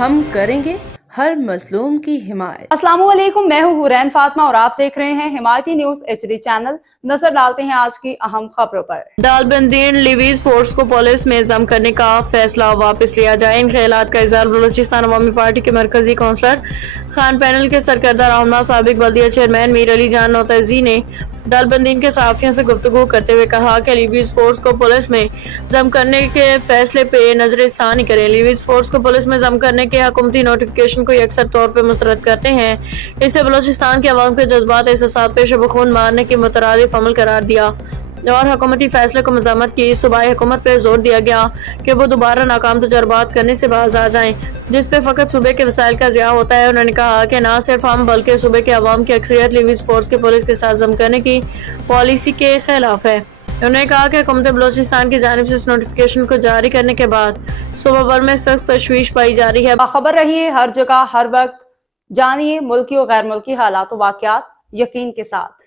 ہم کریں گے ہر مظلوم کی حمایت۔ السلام علیکم، میں ہوں حورین فاطمہ اور آپ دیکھ رہے ہیں حمایتی نیوز HD چینل۔ نظر ڈالتے ہیں آج کی اہم خبروں پر۔ ڈالبندین لیویز فورس کو پولیس میں ضم کرنے کا فیصلہ واپس لیا جائے۔ ان خیالات کا اظہار بلوچستان عوامی پارٹی کے مرکزی کونسلر خان پینل کے سرکردہ رہنما سابق بلدیہ چیئرمین میر علی جان نوتیزی نے ڈالبندین کے صحافیوں سے گفتگو کرتے ہوئے کہا کہ لیویز فورس کو پولیس میں ضم کرنے کے فیصلے پہ نظر ثانی کریں۔ لیویز فورس کو پولیس میں ضم کرنے کے حکومتی نوٹیفیکیشن کو یکسر طور پہ مسترد کرتے ہیں۔ اسے بلوچستان کے عوام کے جذبات احساسات پہ شب خون مارنے کے مترادف عمل قرار دیا اور حکومتی فیصلے کو مذمت کی۔ صوبائی حکومت پہ زور دیا گیا کہ وہ دوبارہ ناکام تجربات کرنے سے باز آ جائیں جس پہ فقط صوبے کے وسائل کا ضیاع ہوتا ہے۔ انہوں نے کہا کہ نہ صرف ہم بلکہ صوبے کے عوام کی اکثریت لیویز فورس کے پولیس کے ساتھ ضم کرنے کی پالیسی کے خلاف ہے۔ انہوں نے کہا کہ حکومت بلوچستان کی جانب سے اس نوٹیفیکیشن کو جاری کرنے کے بعد صوبہ بھر میں سخت تشویش پائی جا رہی ہے۔ باخبر رہیے ہر جگہ ہر وقت، جانیے ملکی و غیر ملکی حالات و واقعات یقین کے ساتھ۔